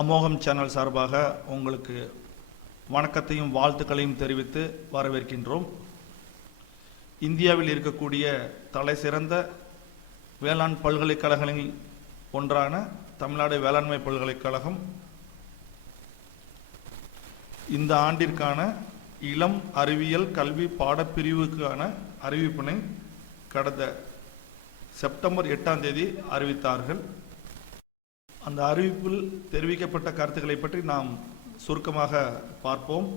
அமோகம் channel சார்பாக உங்களுக்கு வணக்கத்தையும் வாழ்த்துக்களையும் தெரிவித்து வரவேற்கின்றோம். இந்தியாவில் இருக்கக்கூடிய தலைசிறந்த வேளாண் பல்கலைக்கழகங்களில் ஒன்றான தமிழ்நாடு வேளாண்மை பல்கலைக்கழகம் இந்த ஆண்டிற்கான இளம் அறிவியல் கல்வி பாடப்பிரிவுக்கான அறிவிப்பினை கடந்த செப்டம்பர் 8ஆம் தேதி அறிவித்தார்கள். அந்த அறிவிப்பில் தெரிவிக்கப்பட்ட கருத்துக்களை பற்றி நாம் சுருக்கமாக பார்ப்போம்.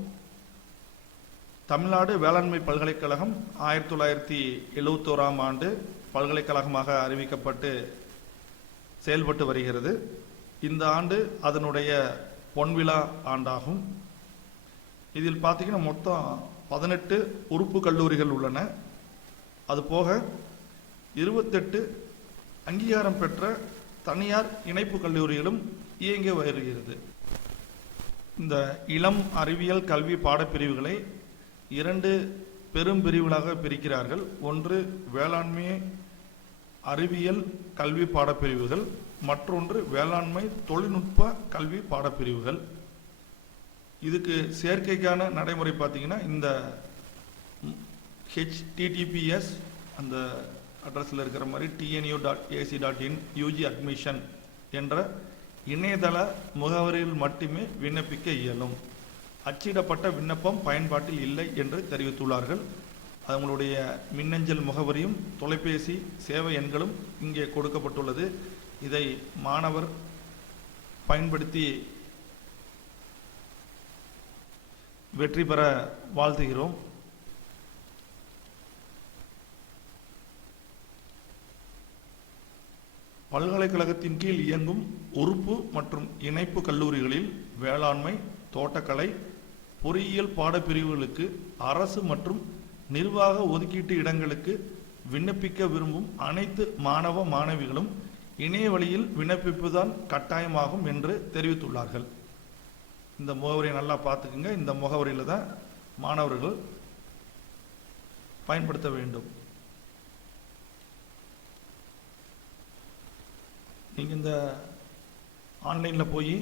தமிழ்நாடு வேளாண்மை பல்கலைக்கழகம் 1971ஆம் ஆண்டு பல்கலைக்கழகமாக அறிவிக்கப்பட்டு செயல்பட்டு வருகிறது. இந்த ஆண்டு அதனுடைய பொன்விழா ஆண்டாகும். இதில் பார்த்தீங்கன்னா மொத்தம் 18 உறுப்பு கல்லூரிகள் உள்ளன. அதுபோக 28 அங்கீகாரம் பெற்ற தனியார் இணைப்பு கல்லூரிகளும் இயங்கி வருகிறது. இந்த இளம் அறிவியல் கல்வி பாடப்பிரிவுகளை 2 பெரும் பிரிவுகளாக பிரிக்கிறார்கள். ஒன்று வேளாண்மை அறிவியல் கல்வி பாடப்பிரிவுகள், மற்றொன்று வேளாண்மை தொழில்நுட்ப கல்வி பாடப்பிரிவுகள். இதுக்கு சேர்க்கைக்கான நடைமுறை பார்த்தீங்கன்னா இந்த HTTPS அந்த அட்ரஸில் இருக்கிற மாதிரி tnu.ac.in யூஜி அட்மிஷன் என்ற இணையதள முகவரியில் மட்டுமே விண்ணப்பிக்க இயலும். அச்சிடப்பட்ட விண்ணப்பம் பயன்பாட்டில் இல்லை என்று தெரிவித்துள்ளார்கள். அவங்களுடைய மின்னஞ்சல் முகவரியும் தொலைபேசி சேவை எண்களும் இங்கே கொடுக்கப்பட்டுள்ளது. இதை மாணவர் பயன்படுத்தி வெற்றி பெற வாழ்த்துகிறோம். பல்கலைக்கழகத்தின் கீழ் இயங்கும் உறுப்பு மற்றும் இணைப்பு கல்லூரிகளில் வேளாண்மை, தோட்டக்கலை, பொறியியல் பாடப்பிரிவுகளுக்கு அரசு மற்றும் நிர்வாக ஒதுக்கீட்டு இடங்களுக்கு விண்ணப்பிக்க விரும்பும் அனைத்து மாணவ மாணவிகளும் இணைய வழியில் விண்ணப்பிப்புதான் கட்டாயமாகும் என்று தெரிவித்துள்ளார்கள். இந்த முகவரியை நல்லா பார்த்துக்குங்க. இந்த முகவரியில் தான் மாணவர்கள் பயன்படுத்த வேண்டும். நீங்கள் இந்த ஆன்லைனில் போய்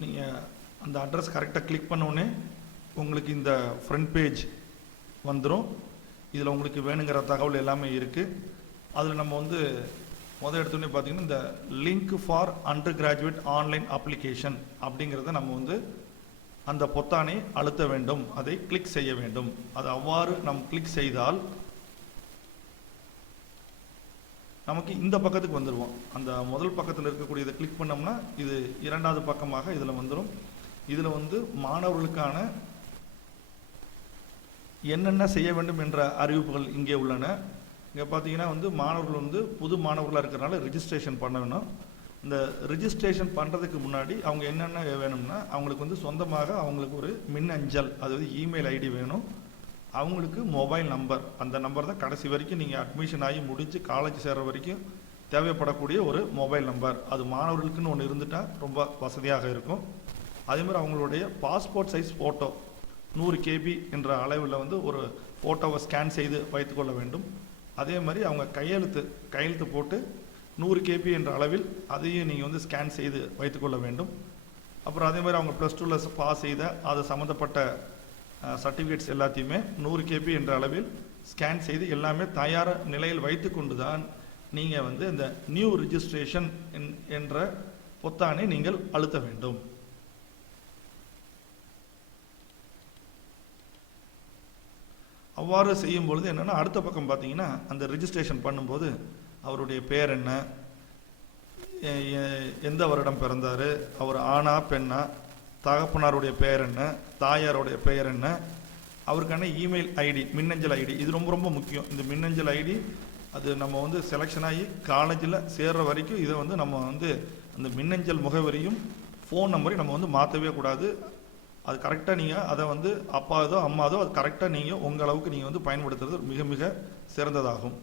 நீங்கள் அந்த அட்ரஸ் கரெக்டாக கிளிக் பண்ணோடனே உங்களுக்கு இந்த ஃப்ரண்ட் பேஜ் வந்துடும். இதில் உங்களுக்கு வேணுங்கிற தகவல் எல்லாமே இருக்குது. அதில் நம்ம முதல் எடுத்தோடனே பார்த்தீங்கன்னா இந்த link for under graduate online application அப்படிங்கிறத நம்ம அந்த பொத்தானை அழுத்த வேண்டும், அதை கிளிக் செய்ய வேண்டும். அது அவ்வாறு நம் கிளிக் செய்தால் நமக்கு இந்த பக்கத்துக்கு வந்துடுவோம். அந்த முதல் பக்கத்தில் இருக்கக்கூடியதை கிளிக் பண்ணோம்னா இது 2வது பக்கமாக இதில் வந்துடும். இதில் மாணவர்களுக்கான என்னென்ன செய்ய வேண்டும் என்ற அறிவிப்புகள் இங்கே உள்ளன. இங்கே பார்த்தீங்கன்னா மாணவர்கள் புது மாணவர்களாக இருக்கிறனால ரிஜிஸ்ட்ரேஷன் பண்ண வேணும். இந்த ரிஜிஸ்ட்ரேஷன் பண்ணுறதுக்கு முன்னாடி அவங்க என்னென்ன வேணும்னா அவங்களுக்கு சொந்தமாக அவங்களுக்கு ஒரு மின்னஞ்சல், அதாவது இமெயில் ஐடி வேணும். அவங்களுக்கு மொபைல் நம்பர், அந்த நம்பர் தான் கடைசி வரைக்கும் நீங்கள் அட்மிஷன் ஆகி முடிஞ்சு காலேஜ் சேர்கிற வரைக்கும் தேவைப்படக்கூடிய ஒரு மொபைல் நம்பர். அது மாணவர்களுக்குன்னு ஒன்று இருந்துட்டால் ரொம்ப வசதியாக இருக்கும். அதேமாதிரி அவங்களுடைய பாஸ்போர்ட் சைஸ் ஃபோட்டோ 100 KB என்ற அளவில் ஒரு ஃபோட்டோவை ஸ்கேன் செய்து வைத்துக்கொள்ள வேண்டும். அதே மாதிரி அவங்க கையெழுத்து போட்டு 100 KB என்ற அளவில் அதையும் நீங்கள் ஸ்கேன் செய்து வைத்துக்கொள்ள வேண்டும். அப்புறம் அதே மாதிரி அவங்க +2 பாஸ் செய்த அது சம்மந்தப்பட்ட சர்டிஃபிகேட்ஸ் எல்லாத்தையுமே 100 KB என்ற அளவில் ஸ்கேன் செய்து எல்லாமே தயார் நிலையில் வைத்து கொண்டு தான் நீங்கள் இந்த நியூ ரிஜிஸ்ட்ரேஷன் என்ற பொத்தானை நீங்கள் அழுத்த வேண்டும். அவ்வாறு செய்யும் பொழுது என்னென்னா அடுத்த பக்கம் பார்த்தீங்கன்னா அந்த ரிஜிஸ்ட்ரேஷன் பண்ணும்போது அவருடைய பேர் என்ன, எந்த வருடம் பிறந்தார், அவர் ஆணா பெண்ணா, தகப்பனாருடைய பெயர் என்ன, தாயாருடைய பெயர் என்ன, அவருக்கான இமெயில் ஐடி, மின்னஞ்சல் ஐடி, இது ரொம்ப ரொம்ப முக்கியம். இந்த மின்னஞ்சல் ஐடி அது நம்ம செலெக்ஷன் ஆகி காலேஜில் சேர்கிற வரைக்கும் இதை நம்ம அந்த மின்னஞ்சல் முகவரியும் ஃபோன் நம்பரையும் நம்ம மாற்றவே கூடாது. அது கரெக்டாக நீங்கள் அதை அப்பாதோ அம்மாதோ அது கரெக்டாக நீங்கள் உங்கள் அளவுக்கு நீங்கள் பயன்படுத்துறது மிக மிக சிறந்ததாகும்.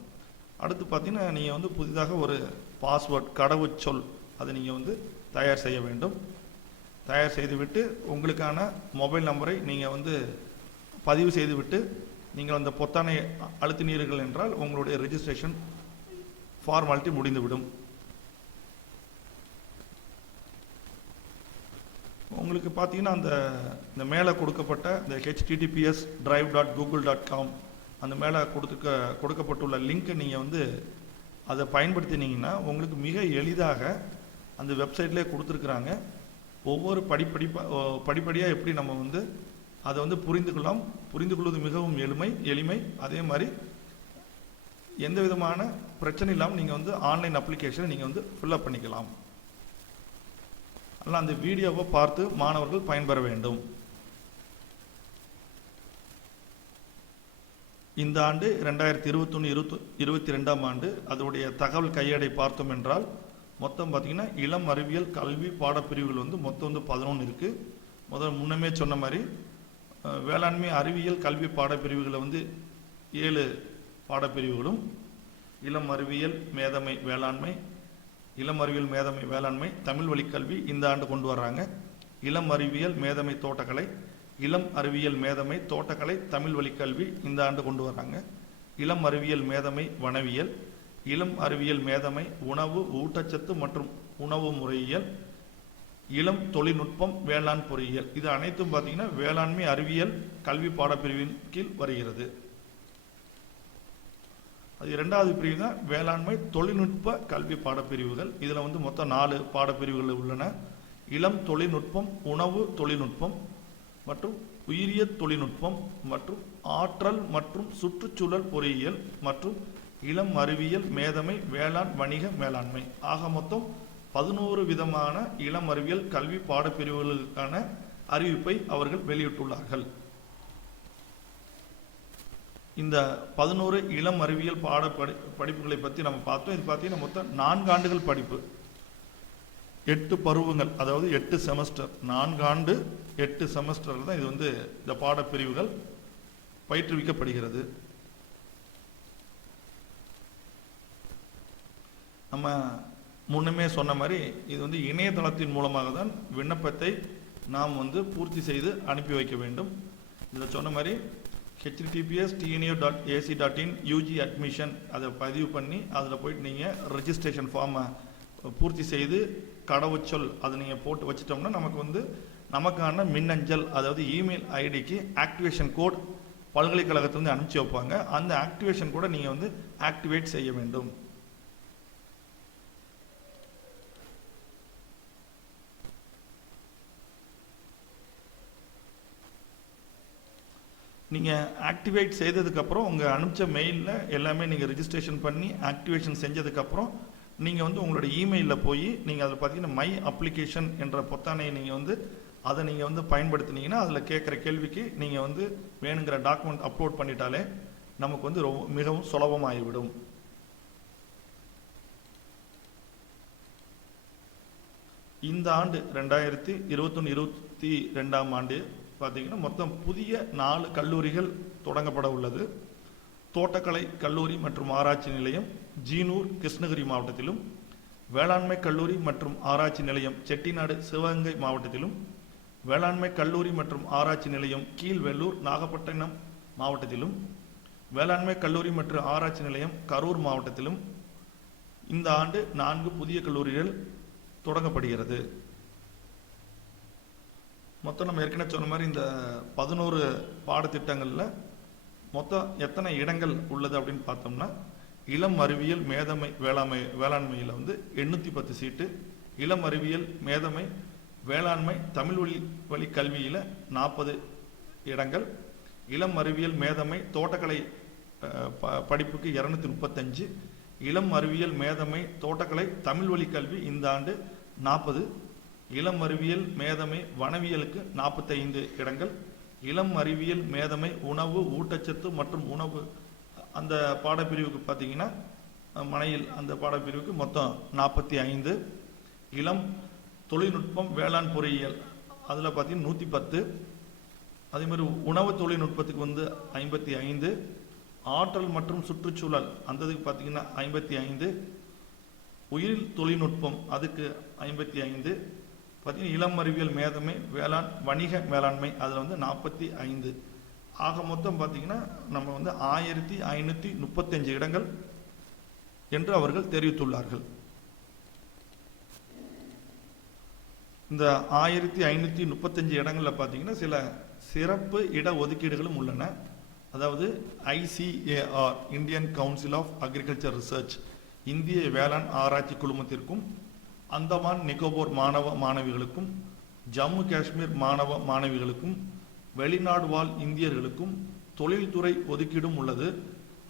அடுத்து பார்த்தீங்கன்னா நீங்கள் புதிதாக ஒரு பாஸ்வேர்ட், கடவுச்சொல், அதை நீங்கள் தயார் செய்ய வேண்டும். தயார் செய்துவிட்டு உங்களுக்கான மொபைல் நம்பரை நீங்கள் பதிவு செய்துவிட்டு நீங்கள் அந்த பொத்தானை அழுத்தினீர்கள் என்றால் உங்களுடைய ரெஜிஸ்ட்ரேஷன் ஃபார்மாலிட்டி முடிந்துவிடும். உங்களுக்கு பார்த்தீங்கன்னா இந்த மேலே கொடுக்கப்பட்ட இந்த https://drive.google.com அந்த மேலே கொடுக்கப்பட்டுள்ள லிங்க்கை நீங்கள் வந்து அதை பயன்படுத்தினீங்கன்னா உங்களுக்கு மிக எளிதாக அந்த வெப்சைட்லேயே கொடுத்துருக்குறாங்க. ஒவ்வொரு படிப்படியாக எப்படி நம்ம வந்து அதை வந்து புரிந்து கொள்வது மிகவும் எளிமை. அதே மாதிரி எந்த விதமான பிரச்சனை இல்லாமல் நீங்கள் வந்து ஆன்லைன் அப்ளிகேஷனை நீங்கள் வந்து ஃபில்அப் பண்ணிக்கலாம். அதனால் அந்த வீடியோவை பார்த்து மாணவர்கள் பயன்பெற வேண்டும். இந்த ஆண்டு 2021-22 ஆண்டு அதனுடைய தகவல் கையேடை பார்த்தோம் என்றால் மொத்தம் பார்த்தீங்கன்னா இளம் அறிவியல் கல்வி பாடப்பிரிவுகள் வந்து மொத்தம் வந்து 11 இருக்குது. முன்னமே சொன்ன மாதிரி வேளாண்மை அறிவியல் கல்வி பாடப்பிரிவுகளை வந்து 7 பாடப்பிரிவுகளும் இளம் அறிவியல் மேதமை வேளாண்மை தமிழ் வழி கல்வி இந்த ஆண்டு கொண்டு வர்றாங்க. இளம் அறிவியல் மேதமை தோட்டக்கலை, இளம் அறிவியல் மேதமை தோட்டக்கலை தமிழ் வழி கல்வி இந்த ஆண்டு கொண்டு வர்றாங்க. இளம் அறிவியல் மேதமை வனவியல், இளம் அறிவியல் மேதமை உணவு ஊட்டச்சத்து மற்றும் உணவு முறையியல், இளம் தொழில்நுட்பம் வேளாண் பொறியியல், இது அனைத்தும் பார்த்தீங்கன்னா வேளாண்மை அறிவியல் கல்வி பாடப்பிரிவின் கீழ் வருகிறது. அது 2வது பிரிவு தான் வேளாண்மை தொழில்நுட்ப கல்வி பாடப்பிரிவுகள். இதில் வந்து மொத்தம் 4 பாடப்பிரிவுகள் உள்ளன. இளம் தொழில்நுட்பம், உணவு தொழில்நுட்பம் மற்றும் உயிரியல் தொழில்நுட்பம் மற்றும் ஆற்றல் மற்றும் சுற்றுச்சூழல் பொறியியல் மற்றும் இளம் அறிவியல் மேதமை வேளாண் வணிக மேலாண்மை ஆக மொத்தம் 11 விதமான இளம் அறிவியல் கல்வி பாடப்பிரிவுகளுக்கான அறிவிப்பை அவர்கள் வெளியிட்டுள்ளார்கள். இந்த 11 இளம் அறிவியல் படிப்புகளை பற்றி நம்ம பார்த்தோம். இது பார்த்தீங்கன்னா மொத்தம் 4 ஆண்டுகள் படிப்பு, 8 பருவங்கள், அதாவது 8 செமஸ்டர், 4 ஆண்டு 8 செமஸ்டர் தான் இது வந்து இந்த பாடப்பிரிவுகள் பயிற்றுவிக்கப்படுகிறது. நம்ம முன்னமே சொன்ன மாதிரி இது வந்து இணையதளத்தின் மூலமாக தான் விண்ணப்பத்தை நாம் வந்து பூர்த்தி செய்து அனுப்பி வைக்க வேண்டும். இதில் சொன்ன மாதிரி https://tnu.ac.in UG அட்மிஷன் அதை பதிவு பண்ணி அதில் போயிட்டு நீங்கள் ரெஜிஸ்ட்ரேஷன் ஃபார்மை பூர்த்தி செய்து கடவுச்சொல் அதை நீங்கள் போட்டு வச்சிட்டோம்னா நமக்கு வந்து நமக்கான மின்னஞ்சல், அதாவது இமெயில் ஐடிக்கு ஆக்டிவேஷன் கோட் பல்கலைக்கழகத்திலிருந்து அனுப்பிச்சி வைப்பாங்க. அந்த ஆக்டிவேஷன் கூட நீங்கள் வந்து ஆக்டிவேட் செய்ய வேண்டும். நீங்கள் ஆக்டிவேட் செய்ததுக்கப்புறம் உங்கள் அனுப்பிச்ச மெயிலில் எல்லாமே நீங்கள் ரெஜிஸ்ட்ரேஷன் பண்ணி ஆக்டிவேஷன் செஞ்சதுக்கப்புறம் நீங்கள் வந்து உங்களோட இமெயிலில் போய் நீங்கள் அதில் பார்த்தீங்கன்னா மை அப்ளிகேஷன் என்ற பொத்தானையை நீங்கள் வந்து அதை நீங்கள் வந்து பயன்படுத்தினீங்கன்னா அதில் கேட்குற கேள்விக்கு நீங்கள் வந்து வேணுங்கிற டாக்குமெண்ட் அப்லோட் பண்ணிட்டாலே நமக்கு வந்து மிகவும் சுலபமாகிவிடும். இந்த ஆண்டு 2021-22 ஆண்டு பார்த்தீங்கன்னா மொத்தம் புதிய 4 கல்லூரிகள் தொடங்கப்பட உள்ளது. தோட்டக்கலை கல்லூரி மற்றும் ஆராய்ச்சி நிலையம் ஜீனூர் கிருஷ்ணகிரி மாவட்டத்திலும், வேளாண்மை கல்லூரி மற்றும் ஆராய்ச்சி நிலையம் செட்டிநாடு சிவகங்கை மாவட்டத்திலும், வேளாண்மை கல்லூரி மற்றும் ஆராய்ச்சி நிலையம் கீழ்வெள்ளூர் நாகப்பட்டினம் மாவட்டத்திலும், வேளாண்மை கல்லூரி மற்றும் ஆராய்ச்சி நிலையம் கரூர் மாவட்டத்திலும் இந்த ஆண்டு 4 புதிய கல்லூரிகள் தொடங்கப்படுகிறது. மொத்தம் நம்ம ஏற்கனவே சொன்ன மாதிரி இந்த 11 பாடத்திட்டங்களில் மொத்தம் எத்தனை இடங்கள் உள்ளது அப்படின்னு பார்த்தோம்னா, இளம் அறிவியல் மேதமை வேளாண்மையில் வந்து 810 சீட்டு, இளம் அறிவியல் மேதமை வேளாண்மை தமிழ் வழி கல்வியில் 40 இடங்கள், இளம் அறிவியல் மேதமை தோட்டக்கலை படிப்புக்கு 235, இளம் அறிவியல் மேதமை தோட்டக்கலை தமிழ் வழி கல்வி இந்த ஆண்டு 40, இளம் அறிவியல் மேதமை வனவியலுக்கு 45 இடங்கள், இளம் அறிவியல் மேதமை உணவு ஊட்டச்சத்து மற்றும் உணவு அந்த பாடப்பிரிவுக்கு பார்த்தீங்கன்னா மனையில் அந்த பாடப்பிரிவுக்கு மொத்தம் 45, இளம் தொழில்நுட்பம் வேளாண் பொறியியல் அதில் பார்த்தீங்கன்னா 110, அதே மாதிரி உணவு தொழில்நுட்பத்துக்கு வந்து 55, ஆற்றல் மற்றும் சுற்றுச்சூழல் அந்த இதுக்கு பார்த்தீங்கன்னா 55, உயிர் தொழில்நுட்பம் அதுக்கு 55, பார்த்தீங்கன்னா இளம் அறிவியல் மேதமை வேளாண் வணிக மேலாண்மை அதில் வந்து 45. ஆக மொத்தம் பார்த்தீங்கன்னா நம்ம வந்து 1535 இடங்கள் என்று அவர்கள் தெரிவித்துள்ளார்கள். இந்த 1535 இடங்களில் பார்த்தீங்கன்னா சில சிறப்பு இட ஒதுக்கீடுகளும் உள்ளன. அதாவது ICAR, Indian council of agriculture research, இந்திய வேளாண் ஆராய்ச்சி குழுமத்திற்கும், அந்தமான் நிக்கோபோர் மாணவ மாணவிகளுக்கும், ஜம்மு காஷ்மீர் மாணவ மாணவிகளுக்கும், வெளிநாடு வாழ் இந்தியர்களுக்கும் தொழில்துறை ஒதுக்கீடும் உள்ளது.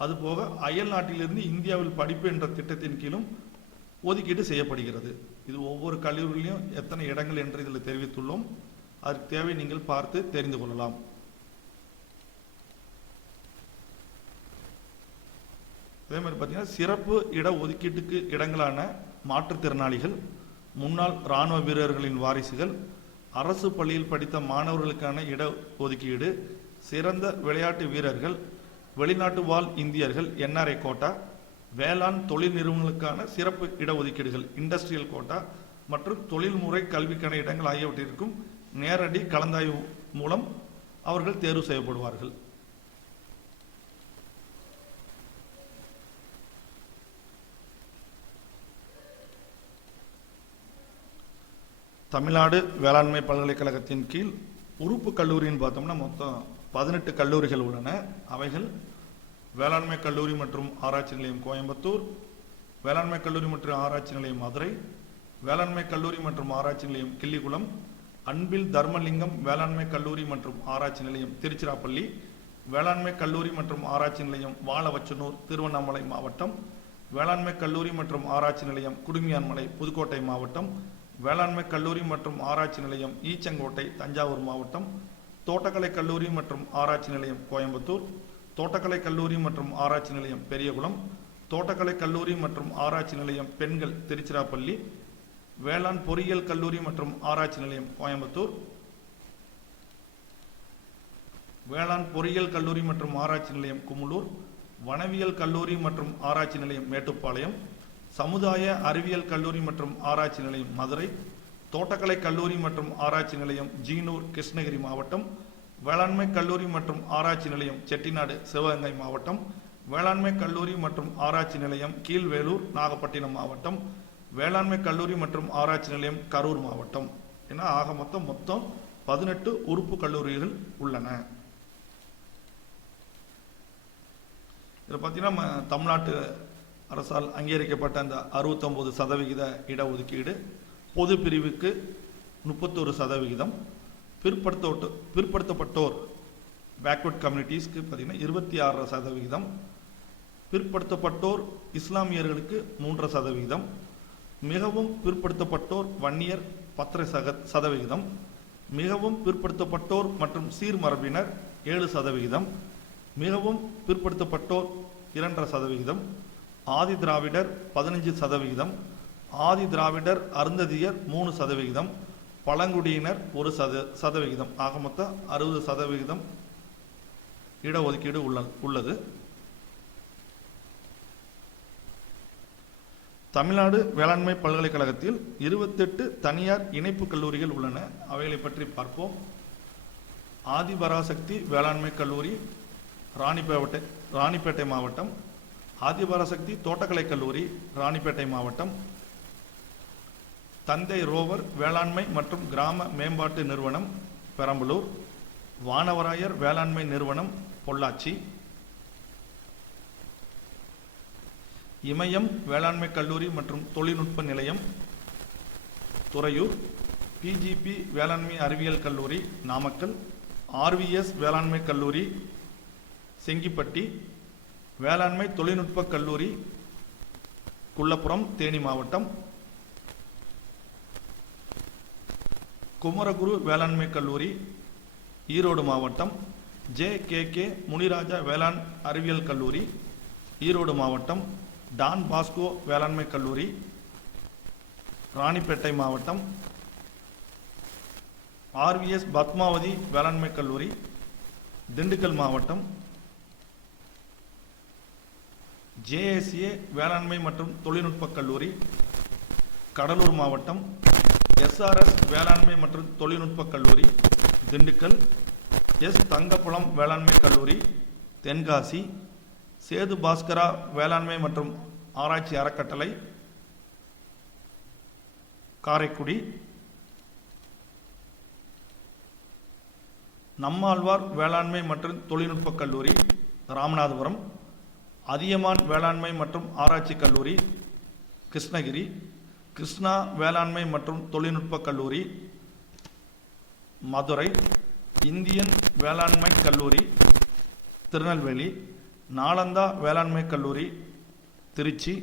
அதுபோக அயல் நாட்டிலிருந்து இந்தியாவில் படிப்பு என்ற திட்டத்தின் கீழும் ஒதுக்கீடு செய்யப்படுகிறது. இது ஒவ்வொரு கல்லூரியிலையும் எத்தனை இடங்கள் என்று இதில் தெரிவித்துள்ளோம். அதற்கு தேவை நீங்கள் பார்த்து தெரிந்து கொள்ளலாம். அதே மாதிரி பார்த்தீங்கன்னா சிறப்பு இட ஒதுக்கீட்டுக்கு இடங்களான மாற்றுத்திறனாளிகள், முன்னாள் இராணுவ வீரர்களின் வாரிசுகள், அரசு பள்ளியில் படித்த மாணவர்களுக்கான இட ஒதுக்கீடு, சிறந்த விளையாட்டு வீரர்கள், வெளிநாட்டு வாழ் இந்தியர்கள் NRI கோட்டா, வேளாண் தொழில் நிறுவனங்களுக்கான சிறப்பு இடஒதுக்கீடுகள் இண்டஸ்ட்ரியல் கோட்டா மற்றும் தொழில்முறை கல்விக்கான இடங்கள் ஆகியவற்றிற்கும் நேரடி கலந்தாய்வு மூலம் அவர்கள் தேர்வு செய்யப்படுவார்கள். தமிழ்நாடு வேளாண்மை பல்கலைக்கழகத்தின் கீழ் உறுப்பு கல்லூரின்னு பார்த்தோம்னா மொத்தம் 18 கல்லூரிகள் உள்ளன. அவைகள் வேளாண்மை கல்லூரி மற்றும் ஆராய்ச்சி நிலையம் கோயம்புத்தூர், வேளாண்மை கல்லூரி மற்றும் ஆராய்ச்சி நிலையம் மதுரை, வேளாண்மை கல்லூரி மற்றும் ஆராய்ச்சி நிலையம் கிள்ளிக்குளம், அன்பில் தர்மலிங்கம் வேளாண்மை கல்லூரி மற்றும் ஆராய்ச்சி நிலையம் திருச்சிராப்பள்ளி, வேளாண்மை கல்லூரி மற்றும் ஆராய்ச்சி நிலையம் வாழவச்சனூர் திருவண்ணாமலை மாவட்டம், வேளாண்மை கல்லூரி மற்றும் ஆராய்ச்சி நிலையம் குடுமியான்மலை புதுக்கோட்டை மாவட்டம், வேளாண்மை கல்லூரி மற்றும் ஆராய்ச்சி நிலையம் ஈச்சங்கோட்டை தஞ்சாவூர் மாவட்டம், தோட்டக்கலை கல்லூரி மற்றும் ஆராய்ச்சி நிலையம் கோயம்புத்தூர், தோட்டக்கலை கல்லூரி மற்றும் ஆராய்ச்சி நிலையம் பெரியகுளம், தோட்டக்கலை கல்லூரி மற்றும் ஆராய்ச்சி நிலையம் பெண்கள் திருச்சிராப்பள்ளி, வேளாண் பொறியியல் கல்லூரி மற்றும் ஆராய்ச்சி நிலையம் கோயம்புத்தூர், வேளாண் பொறியியல் கல்லூரி மற்றும் ஆராய்ச்சி நிலையம் குமுளூர், வனவியல் கல்லூரி மற்றும் ஆராய்ச்சி நிலையம் மேட்டுப்பாளையம், சமுதாய அறிவியல் கல்லூரி மற்றும் ஆராய்ச்சி நிலையம் மதுரை, தோட்டக்கலை கல்லூரி மற்றும் ஆராய்ச்சி நிலையம் ஜீனூர் கிருஷ்ணகிரி மாவட்டம், வேளாண்மை கல்லூரி மற்றும் ஆராய்ச்சி நிலையம் செட்டிநாடு சிவகங்கை மாவட்டம், வேளாண்மை கல்லூரி மற்றும் ஆராய்ச்சி நிலையம் கீழ்வேலூர் நாகப்பட்டினம் மாவட்டம், வேளாண்மை கல்லூரி மற்றும் ஆராய்ச்சி நிலையம் கரூர் மாவட்டம் என ஆக மொத்தம் 18 உறுப்பு கல்லூரிகள் உள்ளன. இதில் பார்த்தீங்கன்னா தமிழ்நாட்டு அரசால் அங்கீகரிக்கப்பட்ட அந்த 69% இடஒதுக்கீடு, பொது பிரிவுக்கு 31%, பிற்படுத்தப்பட்டோர் பேக்வர்ட் கம்யூனிட்டிஸ்க்கு பார்த்தீங்கன்னா 26%, பிற்படுத்தப்பட்டோர் இஸ்லாமியர்களுக்கு 3%, மிகவும் பிற்படுத்தப்பட்டோர் வன்னியர் 10%, மிகவும் பிற்படுத்தப்பட்டோர் மற்றும் சீர்மரபினர் 7%, மிகவும் பிற்படுத்தப்பட்டோர் 2%, ஆதி திராவிடர் 15%, ஆதி திராவிடர் அருந்ததியர் 3%, பழங்குடியினர் 1%, ஆக மொத்தம் 60% இடஒதுக்கீடு உள்ளது. தமிழ்நாடு வேளாண்மை பல்கலைக்கழகத்தில் 28 தனியார் இணைப்பு கல்லூரிகள் உள்ளன. அவைகளை பற்றி பார்ப்போம். ஆதிபராசக்தி வேளாண்மை கல்லூரி ராணிப்பேட்டை மாவட்டம், ஆதிபராசக்தி தோட்டக்கலை கல்லூரி ராணிப்பேட்டை மாவட்டம், தந்தை ரோவர் வேளாண்மை மற்றும் கிராம மேம்பாட்டு நிறுவனம் பெரம்பலூர், வானவராயர் வேளாண்மை நிறுவனம் பொள்ளாச்சி, இமயம் வேளாண்மை கல்லூரி மற்றும் தொழில்நுட்ப நிலையம் துறையூர், PGP வேளாண்மை அறிவியல் கல்லூரி நாமக்கல், RVS வேளாண்மை கல்லூரி செங்கிப்பட்டி, வேளாண்மை தொழில்நுட்ப கல்லூரி குள்ளப்புறம் தேனி மாவட்டம், குமரகுரு வேளாண்மை கல்லூரி ஈரோடு மாவட்டம், JKK முனிராஜா வேளாண் அறிவியல் கல்லூரி ஈரோடு மாவட்டம், டான் பாஸ்கோ வேளாண்மை கல்லூரி ராணிப்பேட்டை மாவட்டம், RVS பத்மாவதி வேளாண்மை கல்லூரி திண்டுக்கல் மாவட்டம், JSA வேளாண்மை மற்றும் தொழில்நுட்ப கல்லூரி கடலூர் மாவட்டம், SRS வேளாண்மை மற்றும் தொழில்நுட்ப கல்லூரி திண்டுக்கல், தங்கப்புலம் வேளாண்மை கல்லூரி தென்காசி, சேது பாஸ்கரா வேளாண்மை மற்றும் ஆராய்ச்சி அறக்கட்டளை காரைக்குடி, நம்மாழ்வார் வேளாண்மை மற்றும் தொழில்நுட்ப கல்லூரி ராமநாதபுரம், அதியமான் வேளாண்மை மற்றும் ஆராய்ச்சி கல்லூரி கிருஷ்ணகிரி, கிருஷ்ணா வேளாண்மை மற்றும் தொழில்நுட்ப கல்லூரி மதுரை, இந்தியன் வேளாண்மை கல்லூரி திருநெல்வேலி, நாலந்தா வேளாண்மை கல்லூரி திருச்சி,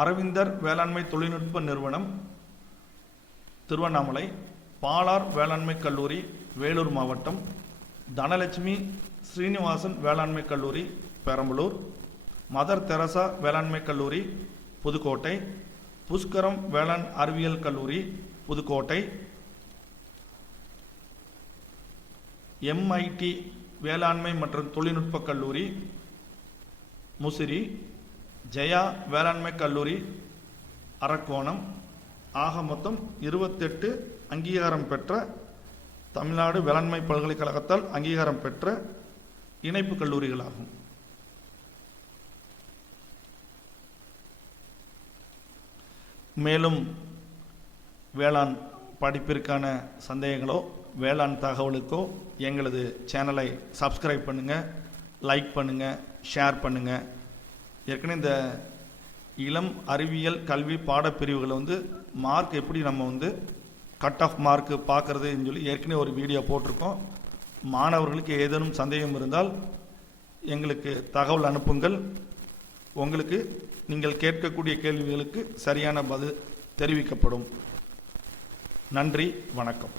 அரவிந்தர் வேளாண்மை தொழில்நுட்ப நிறுவனம் திருவண்ணாமலை, பாலார் வேளாண்மை கல்லூரி வேலூர் மாவட்டம், தனலட்சுமி ஸ்ரீனிவாசன் வேளாண்மை கல்லூரி பெரம்பலூர், மதர் தெரசா வேளாண்மை கல்லூரி புதுக்கோட்டை, புஷ்கரம் வேளாண் அறிவியல் கல்லூரி புதுக்கோட்டை, MIT வேளாண்மை மற்றும் தொழில்நுட்ப கல்லூரி முசிறி, ஜெயா வேளாண்மை கல்லூரி அரக்கோணம். ஆக மொத்தம் 28 அங்கீகாரம் பெற்ற, தமிழ்நாடு வேளாண்மை பல்கலைக்கழகத்தால் அங்கீகாரம் பெற்ற இணைப்பு கல்லூரிகளாகும். மேலும் வேளாண் படிப்பிற்கான சந்தேகங்களோ வேளாண் தகவலுக்கோ எங்களது சேனலை சப்ஸ்கிரைப் பண்ணுங்கள், லைக் பண்ணுங்கள், ஷேர் பண்ணுங்கள். ஏற்கனவே இந்த இளம் அறிவியல் கல்வி பாடப்பிரிவுகளை மார்க் எப்படி நம்ம கட் ஆஃப் மார்க்கு பார்க்குறதுன்னு சொல்லி ஏற்கனவே ஒரு வீடியோ போட்டிருக்கோம். மாணவர்களுக்கு ஏதேனும் சந்தேகம் இருந்தால் எங்களுக்கு தகவல் அனுப்புங்கள். உங்களுக்கு நீங்கள் கேட்கக்கூடிய கேள்விகளுக்கு சரியான பதில் தெரிவிக்கப்படும். நன்றி, வணக்கம்.